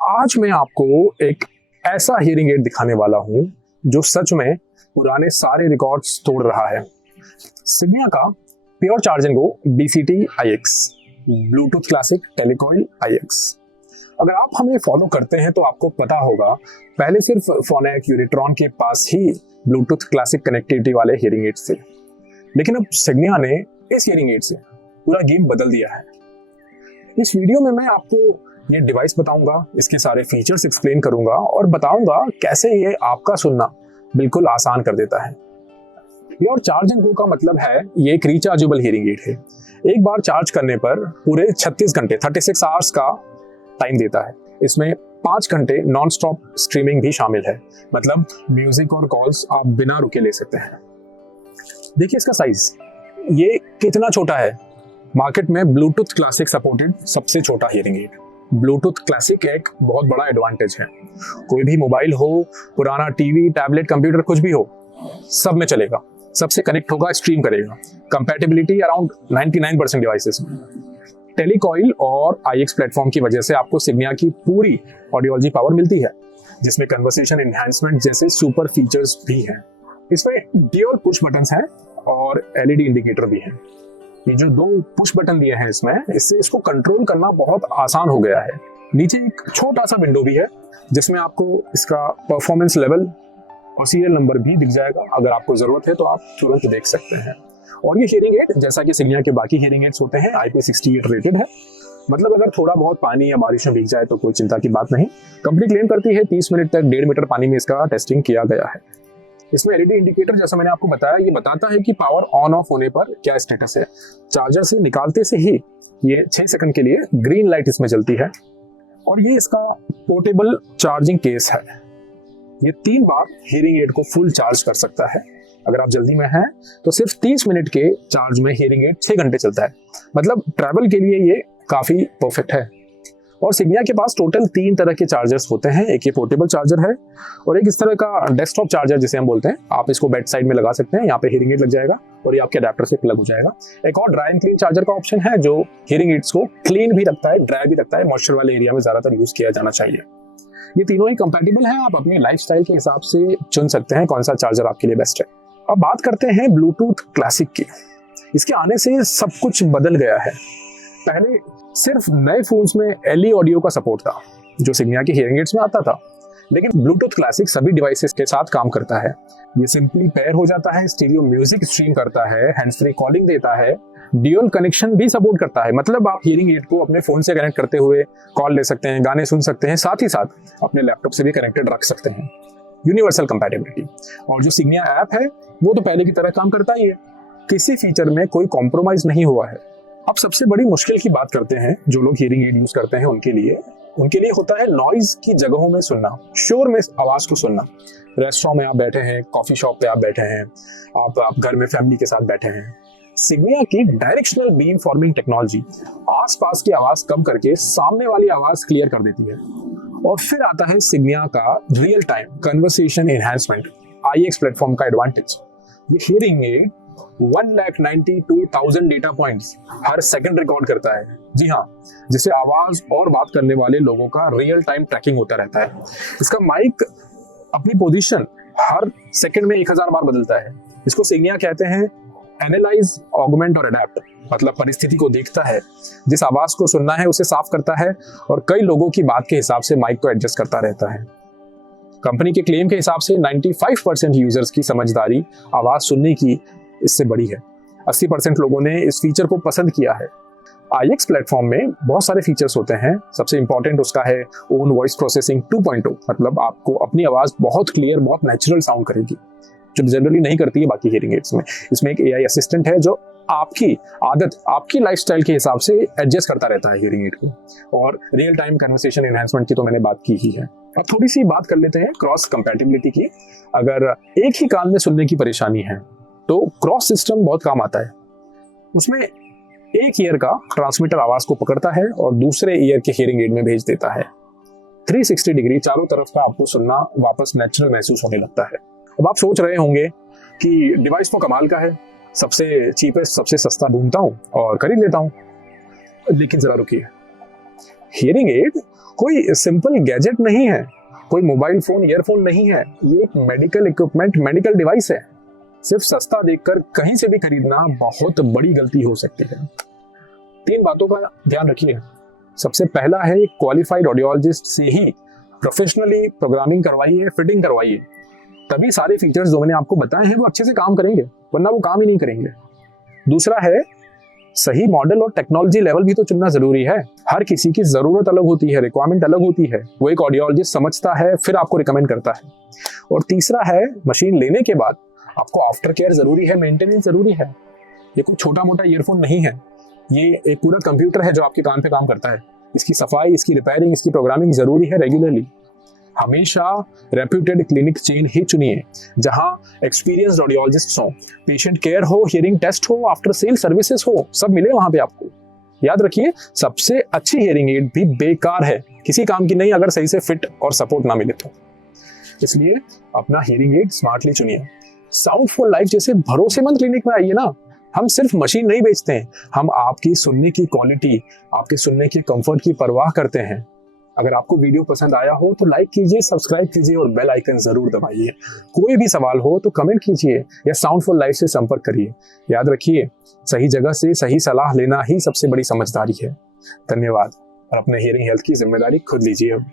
आज मैं आपको एक ऐसा हियरिंग एड दिखाने वाला हूं जो सच में पुराने सारे रिकॉर्ड्स तोड़ रहा है। सिग्निया का pure charge and go BCT IX Bluetooth classic telecoil IX। अगर आप हमें फॉलो करते हैं तो आपको पता होगा, पहले सिर्फ फोनेक यूनिट्रॉन के पास ही ब्लूटूथ क्लासिक कनेक्टिविटी वाले हियरिंग एड्स थे, लेकिन अब सिग्निया ने इस हियरिंग एड से पूरा गेम बदल दिया है। इस वीडियो में मैं आपको ये डिवाइस बताऊंगा, इसके सारे फीचर्स एक्सप्लेन करूंगा और बताऊंगा कैसे ये आपका सुनना बिल्कुल आसान कर देता है। प्योर चार्ज एंड गो का मतलब है ये एक रिचार्जेबल हियरिंग एड है। एक बार चार्ज करने पर पूरे 36 घंटे 36 आवर्स का टाइम देता है। इसमें 5 घंटे नॉन स्टॉप स्ट्रीमिंग भी शामिल है, मतलब म्यूजिक और कॉल्स आप बिना रुके ले सकते हैं। देखिए इसका साइज, ये कितना छोटा है। मार्केट में ब्लूटूथ क्लासिक सपोर्टेड सबसे छोटा हियरिंग एड। ब्लूटूथ क्लासिक एक बहुत बड़ा एडवांटेज है। कोई भी मोबाइल हो, पुराना टीवी, टैबलेट, कंप्यूटर, कुछ भी हो, सब में चलेगा, सबसे कनेक्ट होगा, स्ट्रीम करेगा। कंपैटिबिलिटी अराउंड 99% डिवाइसेस में। टेलीकॉइल और IX प्लेटफॉर्म की वजह से आपको सिग्निया की पूरी ऑडियोलॉजी पावर मिलती है, जिसमें कन्वर्सेशन एनहांसमेंट जैसे सुपर फीचर्स भी हैं। इसमें ड्यूअल पुश बटन्स हैं और LED इंडिकेटर भी है। ये जो 2 पुश बटन दिए हैं इसमें, इससे इसको कंट्रोल करना बहुत आसान हो गया है। नीचे एक छोटा सा विंडो भी है जिसमें आपको इसका परफॉर्मेंस लेवल और सीरियल नंबर भी दिख जाएगा। अगर आपको जरूरत है तो आप तुरंत देख सकते हैं। और ये हियरिंग एड, जैसा कि सिग्निया के बाकी हियरिंग एड्स होते हैं, IP68 रेटेड है। मतलब अगर थोड़ा बहुत पानी या बारिश में भीग जाए तो कोई चिंता की बात नहीं। कंपनी क्लेम करती है 30 मिनट तक 1.5 मीटर पानी में इसका टेस्टिंग किया गया है। इसमें LED इंडिकेटर, जैसा मैंने आपको बताया, ये बताता है कि पावर ऑन ऑफ होने पर क्या स्टेटस है। चार्जर से निकालते से ही ये 6 सेकंड के लिए ग्रीन लाइट इसमें जलती है। और ये इसका पोर्टेबल चार्जिंग केस है। ये 3 बार हियरिंग एड को फुल चार्ज कर सकता है। अगर आप जल्दी में हैं तो सिर्फ 30 मिनट के चार्ज में हियरिंग एड 6 घंटे चलता है। मतलब ट्रैवल के लिए ये काफी परफेक्ट है। और सिग्निया के पास टोटल 3 तरह के चार्जर्स होते हैं। एक ये पोर्टेबल चार्जर है और एक इस तरह का डेस्कटॉप चार्जर जिसे हम बोलते हैं। आप इसको बेड साइड में लगा सकते हैं, यहाँ पे हियरिंग एड लग जाएगा और ये आपके अडेप्टर से प्लग हो जाएगा। एक और ड्राई एंड क्लीन चार्जर का ऑप्शन है जो हियरिंग एड्स को क्लीन भी रखता है, ड्राई भी रखता है। मॉइस्चर वाले एरिया में ज्यादातर यूज किया जाना चाहिए। ये तीनों ही कंपैटिबल है। आप अपने लाइफस्टाइल के हिसाब से चुन सकते हैं कौन सा चार्जर आपके लिए बेस्ट है। अब बात करते हैं ब्लूटूथ क्लासिक की। इसके आने से सब कुछ बदल गया है। पहले सिर्फ नए फोन्स में LE ऑडियो का सपोर्ट था जो सिग्निया के हियरिंग एड्स में आता था, लेकिन ब्लूटूथ क्लासिक सभी डिवाइसेस के साथ काम करता है। ये सिंपली पेयर हो जाता है, स्टीरियो म्यूजिक स्ट्रीम करता है, हैंड्स फ्री कॉलिंग देता है, ड्यूअल कनेक्शन भी सपोर्ट करता है। मतलब आप हियरिंग एड को अपने फोन से कनेक्ट करते हुए कॉल ले सकते हैं, गाने सुन सकते हैं, साथ ही साथ अपने लैपटॉप से भी कनेक्टेड रख सकते हैं। Universal compatibility. और जो सिग्निया ऐप है वो तो पहले की तरह काम करता ही है, किसी फीचर में कोई कॉम्प्रोमाइज नहीं हुआ है। अब सबसे बड़ी मुश्किल की बात करते हैं जो लोग हियरिंग एड यूज करते हैं उनके लिए होता है नॉइज की जगहों में सुनना, शोर में आवाज को सुनना। रेस्टोरेंट में आप बैठे हैं, कॉफी शॉप पे आप बैठे हैं, आप घर में फैमिली के साथ बैठे हैं। सिग्निया की डायरेक्शनल बीम फॉर्मिंग टेक्नोलॉजी आसपास की आवाज कम करके सामने वाली आवाज क्लियर कर देती है। और फिर आता है सिग्निया का real time conversation enhancement IX platform का एडवांटेज। ये हियरिंग एड 1,92,000 डेटा पॉइंट्स हर सेकंड रिकॉर्ड करता है। जी हाँ, जिससे आवाज और बात करने वाले लोगों का रियल टाइम ट्रैकिंग होता रहता है। इसका माइक अपनी पोजीशन हर सेकंड में 1000 बार बदलता है। इसको सिग्निया कहते हैं एनालाइज, ऑगमेंट और अडेप्ट। मतलब परिस्थिति को देखता है, जिस आवाज को सुनना है उसे साफ करता है और कई लोगों की बात के हिसाब से माइक को एडजस्ट करता रहता है। कंपनी के क्लेम के हिसाब से 95% यूजर्स की समझदारी आवाज सुनने की इससे बड़ी है। 80% लोगों ने इस फीचर को पसंद किया है। IX प्लेटफॉर्म में बहुत सारे फीचर्स होते हैं। सबसे इंपॉर्टेंट उसका है ओन वॉइस प्रोसेसिंग 2.0। मतलब आपको अपनी आवाज बहुत क्लियर, बहुत नेचुरल साउंड करेगी, जो जनरली नहीं करती है बाकी हियरिंग एड्स में। इसमें एक AI असिस्टेंट है जो आपकी आदत, आपकी लाइफस्टाइल के हिसाब से एडजस्ट करता रहता है हियरिंग एड को। और रियल टाइम कन्वर्सेशन एनहांसमेंट की तो मैंने बात की ही है। अब थोड़ी सी बात कर लेते हैं क्रॉस कंपैटिबिलिटी की। अगर एक ही कान में सुनने की परेशानी है तो क्रॉस सिस्टम बहुत काम आता है। उसमें एक ईयर का ट्रांसमीटर आवाज को पकड़ता है और दूसरे ईयर के हियरिंग एड में भेज देता है। 360 डिग्री चारों तरफ का आपको सुनना वापस नेचुरल महसूस होने लगता है। अब आप सोच रहे होंगे कि डिवाइस तो कमाल का है, सबसे चीपेस्ट, सबसे सस्ता ढूंढता हूं और खरीद लेता हूं। लेकिन जरा रुकिए, हियरिंग एड कोई सिंपल गैजेट नहीं है, कोई मोबाइल फोन, ईयरफोन नहीं है। ये एक मेडिकल इक्विपमेंट, मेडिकल डिवाइस है। सिर्फ सस्ता देखकर कहीं से भी खरीदना बहुत बड़ी गलती हो सकती है। 3 बातों का ध्यान रखिए। सबसे पहला है, क्वालिफाइड ऑडियोलॉजिस्ट से ही प्रोफेशनली प्रोग्रामिंग करवाइए, फिटिंग करवाइए, तभी सारे फीचर्स जो मैंने आपको बताए हैं वो अच्छे से काम करेंगे, वरना वो काम ही नहीं करेंगे। दूसरा है, सही मॉडल और टेक्नोलॉजी लेवल भी तो चुनना जरूरी है। हर किसी की जरूरत अलग होती है, रिक्वायरमेंट अलग होती है, वो एक ऑडियोलॉजिस्ट समझता है, फिर आपको रिकमेंड करता है। और तीसरा है, मशीन लेने के बाद आपको आफ्टर केयर जरूरी है, मेंटेनेंस जरूरी है। ये कोई छोटा मोटा ईयरफोन नहीं है, ये एक पूरा कंप्यूटर है जो आपके कान पे काम करता है। इसकी सफाई, इसकी रिपेयरिंग, इसकी प्रोग्रामिंग जरूरी है रेगुलरली। हमेशा रेप्यूटेड क्लिनिक चेन ही चुनिए जहां एक्सपीरियंस्ड ऑडियोलॉजिस्ट्स हो, पेशेंट केयर हो, हियरिंग टेस्ट हो, आफ्टर सेल सर्विसेज हो, सब मिले वहां पे आपको। याद रखिए, सबसे अच्छी हियरिंग एड भी बेकार है, किसी काम की नहीं अगर सही से फिट और सपोर्ट ना मिले तो। इसलिए अपना हियरिंग एड स्मार्टली चुनिए। साउंड फॉर लाइफ जैसे भरोसेमंद क्लिनिक में आइए ना। हम सिर्फ मशीन नहीं बेचते हैं, हम आपकी सुनने की क्वालिटी, आपके सुनने के कंफर्ट की परवाह करते हैं। अगर आपको वीडियो पसंद आया हो तो लाइक कीजिए, सब्सक्राइब कीजिए और बेल आइकन जरूर दबाइए। कोई भी सवाल हो तो कमेंट कीजिए या साउंड फॉर लाइफ से संपर्क करिए। याद रखिए, सही जगह से सही सलाह लेना ही सबसे बड़ी समझदारी है। धन्यवाद। और अपने हियरिंग हेल्थ की जिम्मेदारी खुद लीजिए अब।